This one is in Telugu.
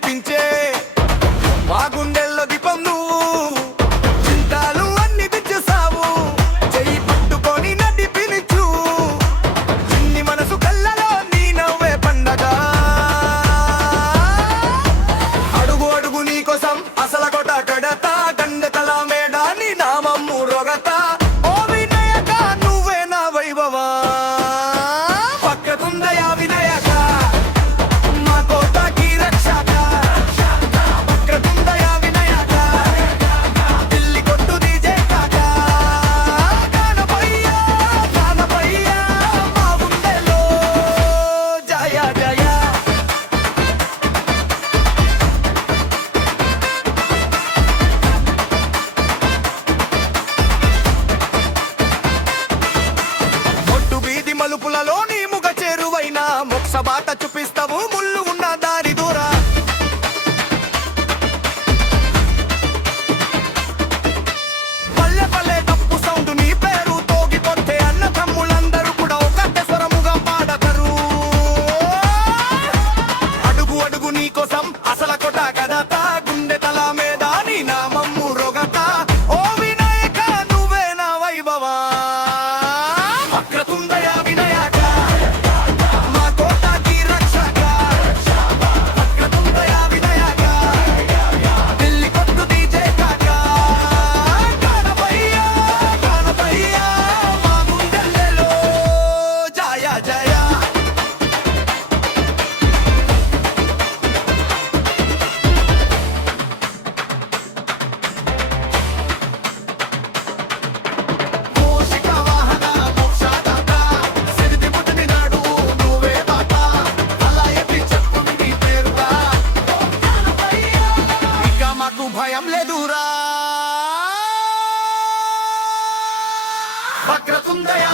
నడిపించే మా గుండెల్లో దీపం నువ్వు చింతాలు అన్ని దించేసావు చెయ్యి పట్టుకొని నడిపించు చిన్ని మనసు కళ్ళలో నీ నవ్వే పండగ అడుగు అడుగు నీ కోసం అసల కొట కడతా గండతల మేడ నీ నామమ్ము రొగతా ఓ వినాయక నువ్వే నా వైభవా పక్కకుందయా వినాయక మలుపులలో నీ ముఖ చేరువైనా మోక్ష బాట చూపిస్తావు ముళ్ళు ఉన్న దారి దూరా పల్లె పల్లె తప్పు సౌండ్ నీ పేరు తోగిపోతే అన్న తమ్ముళ్ళందరూ కూడా ఒకటే స్వరముగా పాడతారు అడుగు అడుగు నీ కోసం అసల కొట కదతా గుండె తల మీద నీ నామమ్ము రొగతా ఓ వినాయక నువ్వే నా వైభవా వక్రతుందయా భయం లేదురా వక్రతుందయా